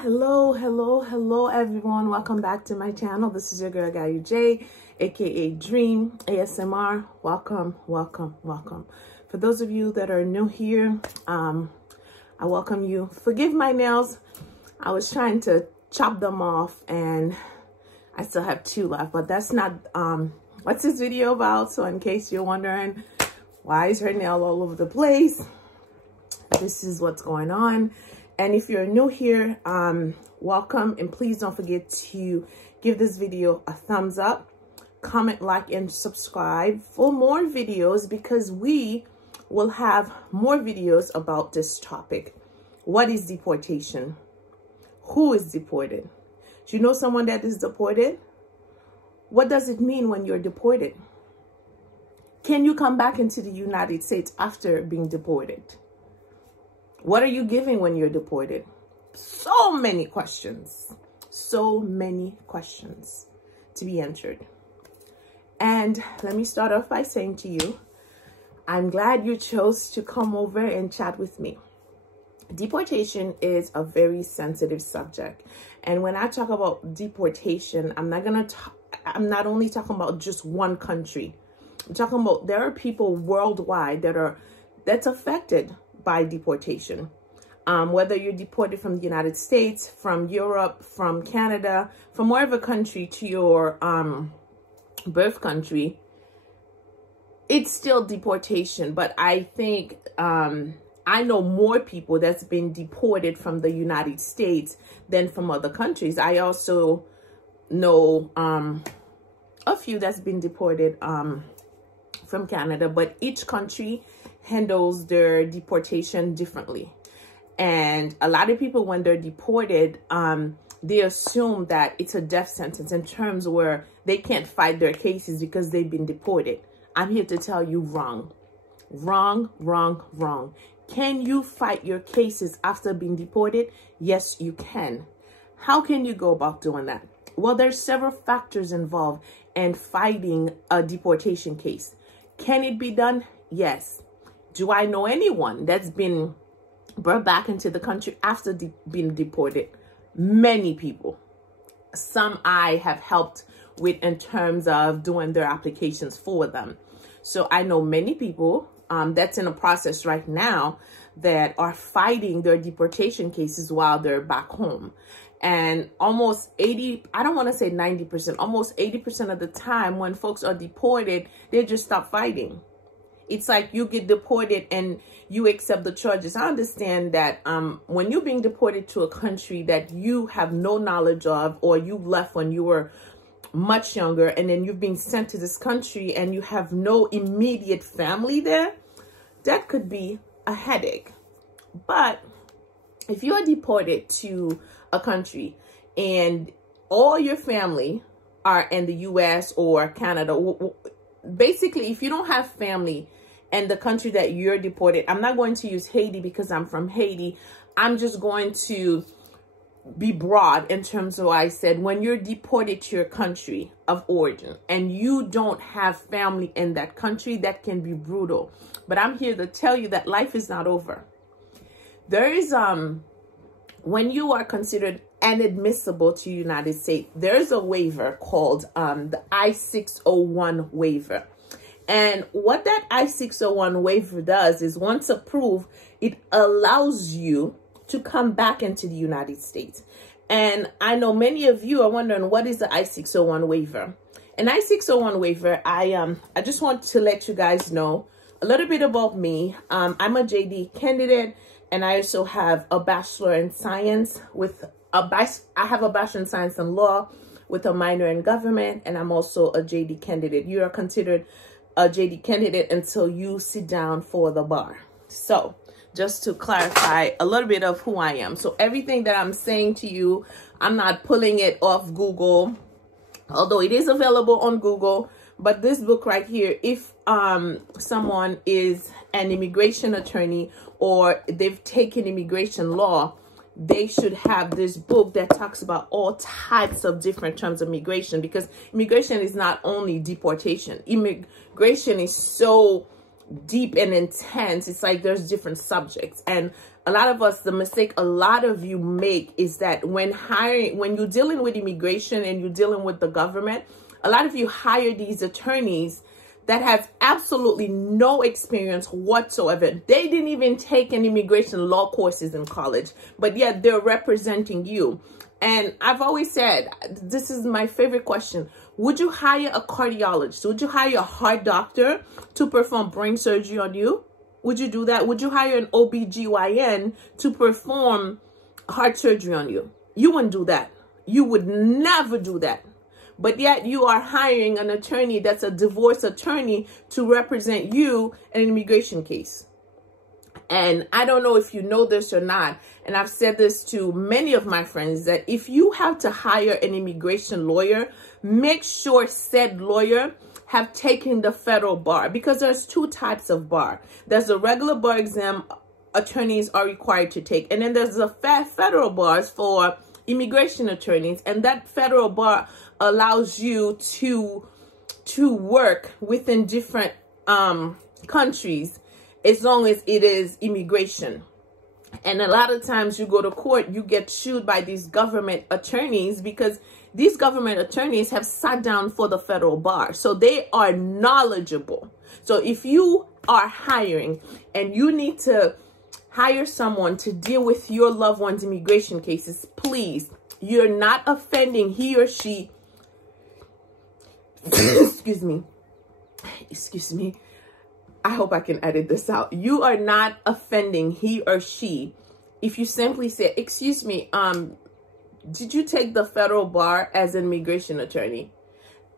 Hello everyone. Welcome back to my channel. This is your girl Gayu J, aka Dream ASMR. Welcome. For those of you that are new here, I welcome you. Forgive my nails. I was trying to chop them off and I still have 2 left, but that's not what's this video about. So in case you're wondering why is her nail all over the place, this is what's going on. And if you're new here, welcome, and please don't forget to give this video a thumbs up, comment, like, and subscribe for more videos, because we will have more videos about this topic. What is deportation? Who is deported? Do you know someone that is deported? What does it mean when you're deported? Can you come back into the United States after being deported? What are you giving when you're deported? So many questions to be answered. And let me start off by saying to you, I'm glad you chose to come over and chat with me. Deportation is a very sensitive subject. And when I talk about deportation, I'm not only talking about just one country. I'm talking about there are people worldwide that's affected by deportation. Whether you're deported from the United States, from Europe, from Canada, from wherever country to your birth country, it's still deportation. But I think I know more people that's been deported from the United States than from other countries. I also know a few that's been deported from Canada, but each country handles their deportation differently. And a lot of people, when they're deported, they assume that it's a death sentence in terms where they can't fight their cases because they've been deported. I'm here to tell you wrong. Can you fight your cases after being deported? Yes, you can. How can you go about doing that? Well, there's several factors involved in fighting a deportation case. Can it be done? Yes. Do I know anyone that's been brought back into the country after being deported? Many people. Some I have helped with in terms of doing their applications for them. So I know many people that's in a process right now that are fighting their deportation cases while they're back home. And almost 80, I don't want to say 90%, almost 80% of the time when folks are deported, they just stop fighting. It's like you get deported and you accept the charges. I understand that when you're being deported to a country that you have no knowledge of, or you left when you were much younger, and then you've been sent to this country and you have no immediate family there, that could be a headache. But if you are deported to a country and all your family are in the US or Canada, basically, if you don't have family in the country that you're deported, I'm not going to use Haiti because I'm from Haiti. I'm just going to be broad in terms of what I said. When you're deported to your country of origin and you don't have family in that country, that can be brutal. But I'm here to tell you that life is not over. There is when you are considered inadmissible to the United States, there's a waiver called the I-601 waiver. And what that I-601 waiver does is, once approved, it allows you to come back into the United States. And I know many of you are wondering, what is the I-601 waiver? An I-601 waiver, I just want to let you guys know a little bit about me. I'm a JD candidate, and I also have a Bachelor in Science with I have a Bachelor in Science in Law with a minor in Government, and I'm also a JD candidate. You are considered a JD candidate until you sit down for the bar. So just to clarify a little bit of who I am. So everything that I'm saying to you, I'm not pulling it off Google, although it is available on Google. But this book right here, if someone is an immigration attorney or they've taken immigration law, they should have this book that talks about all types of different terms of immigration, because immigration is not only deportation. Immigration is so deep and intense. It's like there's different subjects, and a lot of us, the mistake a lot of you make is that when you're dealing with immigration and you're dealing with the government, a lot of you hire these attorneys that have absolutely no experience whatsoever. They didn't even take an immigration law courses in college, but yet they're representing you. And I've always said, this is my favorite question. Would you hire a cardiologist? Would you hire a heart doctor to perform brain surgery on you? Would you do that? Would you hire an OBGYN to perform heart surgery on you? You wouldn't do that. You would never do that. But yet you are hiring an attorney that's a divorce attorney to represent you in an immigration case. And I don't know if you know this or not, and I've said this to many of my friends, that if you have to hire an immigration lawyer, make sure said lawyer have taken the federal bar, because there's two types of bar. There's a regular bar exam attorneys are required to take, and then there's the federal bars for immigration attorneys, and that federal bar allows you to work within different countries as long as it is immigration. And a lot of times you go to court, you get sued by these government attorneys because these government attorneys have sat down for the federal bar. So they are knowledgeable. So if you are hiring and you need to hire someone to deal with your loved one's immigration cases, please, you're not offending he or she. Excuse me. I hope I can edit this out. You are not offending he or she if you simply say, excuse me, did you take the federal bar as an immigration attorney?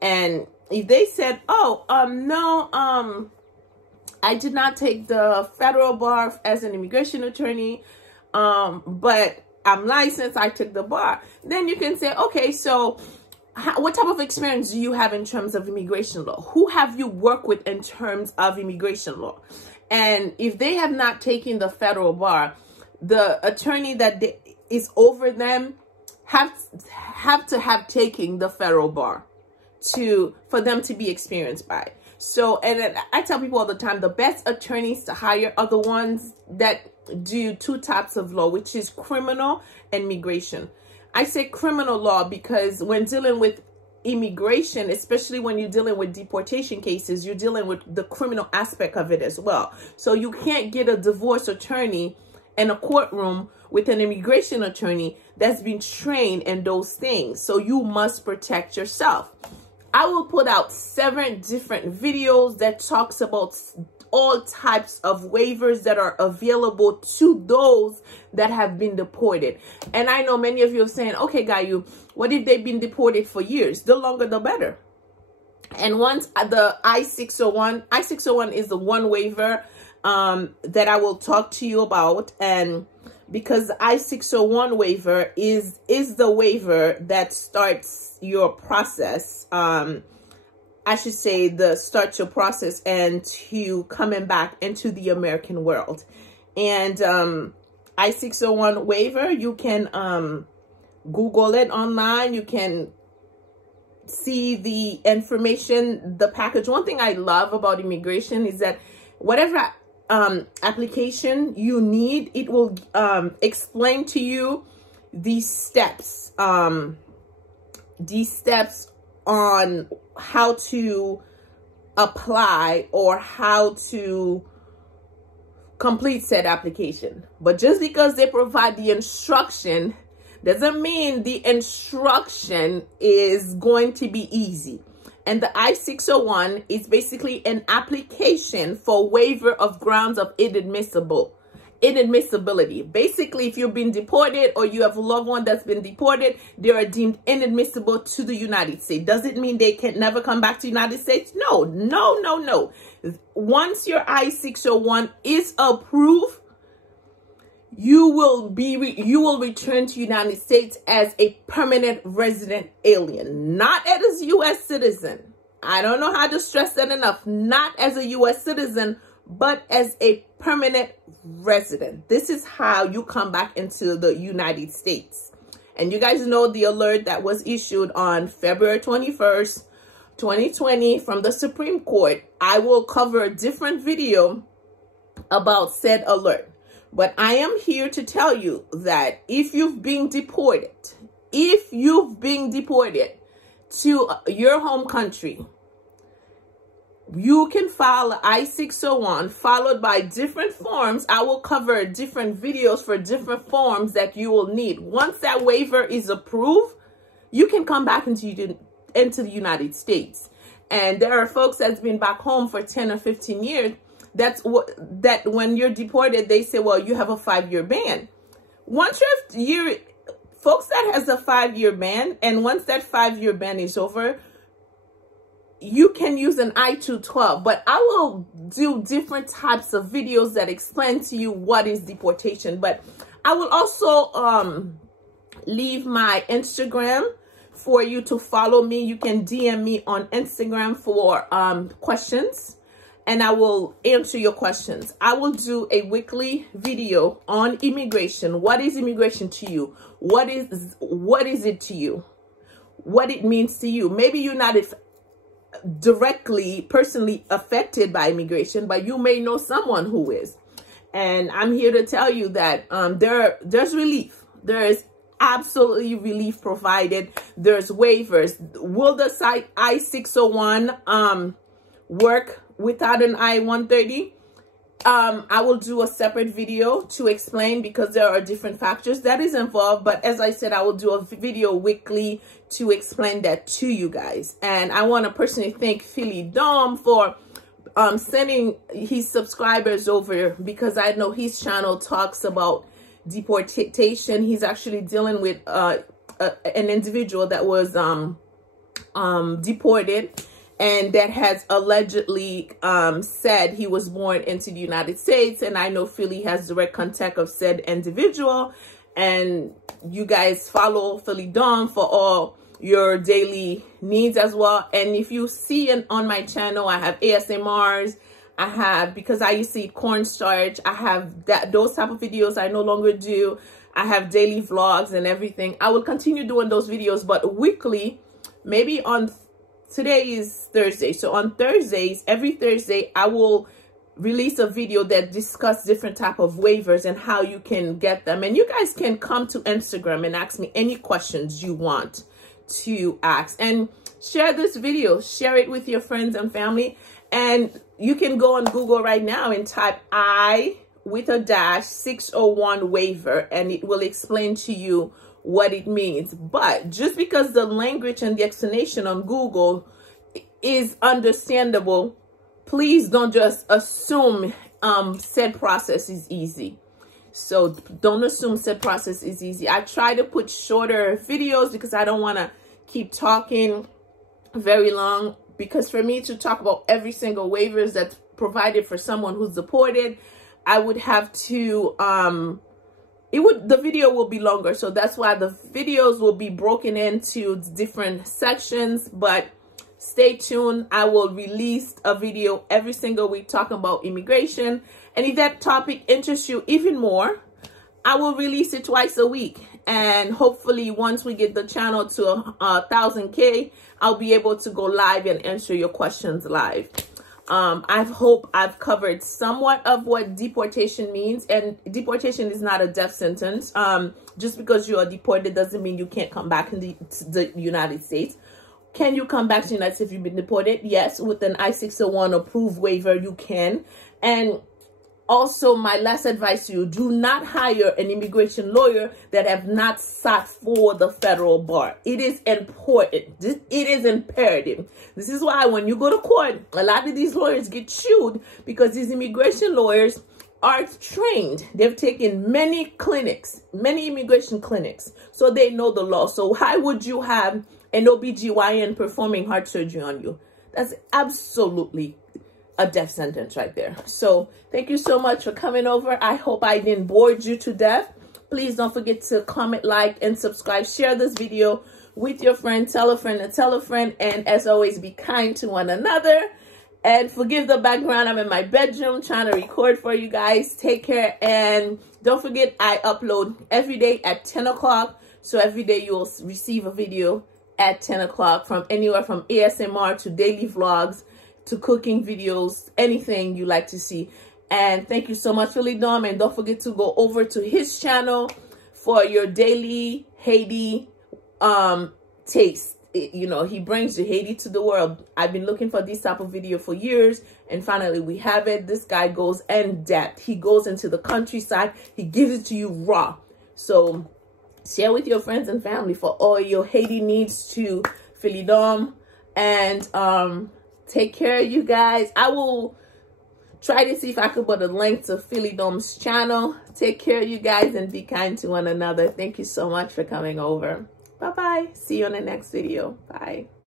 And if they said, oh, no, I did not take the federal bar as an immigration attorney, but I'm licensed, I took the bar. Then you can say, okay, so what type of experience do you have in terms of immigration law? Who have you worked with in terms of immigration law? And if they have not taken the federal bar, the attorney that is over them have to have taken the federal bar for them to be experienced by. So, and I tell people all the time, the best attorneys to hire are the ones that do two types of law, which is criminal and immigration. I say criminal law because when dealing with immigration, especially when you're dealing with deportation cases, you're dealing with the criminal aspect of it as well. So you can't get a divorce attorney in a courtroom with an immigration attorney that's been trained in those things. So you must protect yourself. I will put out 7 different videos that talks about all types of waivers that are available to those that have been deported. And I know many of you are saying, okay, Gayu, what if they've been deported for years? The longer, the better. And once the I-601 is the one waiver that I will talk to you about. And because the I-601 waiver is the waiver that starts your process, I should say start your process and to coming back into the American world. And I-601 waiver, you can Google it online. You can see the information, the package. One thing I love about immigration is that whatever application you need, it will explain to you these steps on how to apply or how to complete said application. But just because they provide the instruction doesn't mean the instruction is going to be easy. And the I-601 is basically an application for waiver of grounds of inadmissibility. Basically, if you've been deported or you have a loved one that's been deported, they are deemed inadmissible to the United States. Does it mean they can never come back to the United States? No, no, no, no. Once your I-601 is approved, you will return to the United States as a permanent resident alien, not as a U.S. citizen. I don't know how to stress that enough. Not as a U.S. citizen, but as a permanent resident. This is how you come back into the United States. And you guys know the alert that was issued on February 21st, 2020 from the Supreme Court. I will cover a different video about said alert. But I am here to tell you that if you've been deported to your home country, you can file I-601 followed by different forms. I will cover different videos for different forms that you will need. Once that waiver is approved, you can come back into the United States. And there are folks that's been back home for 10 or 15 years. That when you're deported, they say, well, you have a 5-year ban. Once you're folks that has a 5-year ban, and once that 5-year ban is over, you can use an I-212. But I will do different types of videos that explain to you what is deportation. But I will also leave my Instagram for you to follow me. You can DM me on Instagram for questions, and I will answer your questions. I will do a weekly video on immigration. What is immigration to you? What is it to you? What it means to you? Maybe you're not directly, personally affected by immigration, but you may know someone who is. And I'm here to tell you that there's relief. There is absolutely relief provided. There's waivers. Will the site I-601 work without an I-130? I will do a separate video to explain, because there are different factors that is involved. But as I said, I will do a video weekly to explain that to you guys. And I want to personally thank Philly Dom for sending his subscribers over, because I know his channel talks about deportation. He's actually dealing with an individual that was deported, and that has allegedly said he was born into the United States. And I know Philly has direct contact of said individual. And you guys follow Philly Dom for all your daily needs as well. And if you see on my channel, I have ASMRs. I have, because I used to eat cornstarch, I have those type of videos I no longer do. I have daily vlogs and everything. I will continue doing those videos, but weekly, maybe on today is Thursday. So on Thursdays, every Thursday, I will release a video that discuss different type of waivers and how you can get them. And you guys can come to Instagram and ask me any questions you want to ask. And share this video. Share it with your friends and family. And you can go on Google right now and type I-601 waiver, and it will explain to you what it means. But just because the language and the explanation on Google is understandable, please don't just assume said process is easy. So don't assume said process is easy. I try to put shorter videos because I don't want to keep talking very long, because for me to talk about every single waivers that's provided for someone who's deported, I would have to the video will be longer. So that's why the videos will be broken into different sections. But stay tuned. I will release a video every single week talking about immigration. And if that topic interests you even more, I will release it twice a week. And hopefully once we get the channel to 1,000K, I'll be able to go live and answer your questions live. I hope I've covered somewhat of what deportation means. And deportation is not a death sentence. Just because you are deported doesn't mean you can't come back in the United States. Can you come back to the United States if you've been deported? Yes, with an I-601 approved waiver, you can. And also, my last advice to you, do not hire an immigration lawyer that have not sat for the federal bar. It is important. It is imperative. This is why when you go to court, a lot of these lawyers get sued, because these immigration lawyers are trained. They've taken many clinics, many immigration clinics, so they know the law. So why would you have an OBGYN performing heart surgery on you? That's absolutely a death sentence right there. So thank you so much for coming over. I hope I didn't bore you to death. Please don't forget to comment, like, and subscribe. Share this video with your friend. Tell a friend and tell a friend. And as always, be kind to one another. And forgive the background. I'm in my bedroom trying to record for you guys. Take care. And don't forget, I upload every day at 10 o'clock. So every day you'll receive a video at 10 o'clock from anywhere from ASMR to daily vlogs to cooking videos, anything you like to see. And thank you so much, Philly Dom. And don't forget to go over to his channel for your daily Haiti taste. You know, he brings the Haiti to the world. I've been looking for this type of video for years, and finally we have it. This guy goes in depth. He goes into the countryside. He gives it to you raw. So share with your friends and family for all your Haiti needs to Philly Dom. And take care, you guys. I will try to see if I could put a link to Philly Dom's channel. Take care, you guys, and be kind to one another. Thank you so much for coming over. Bye-bye. See you on the next video. Bye.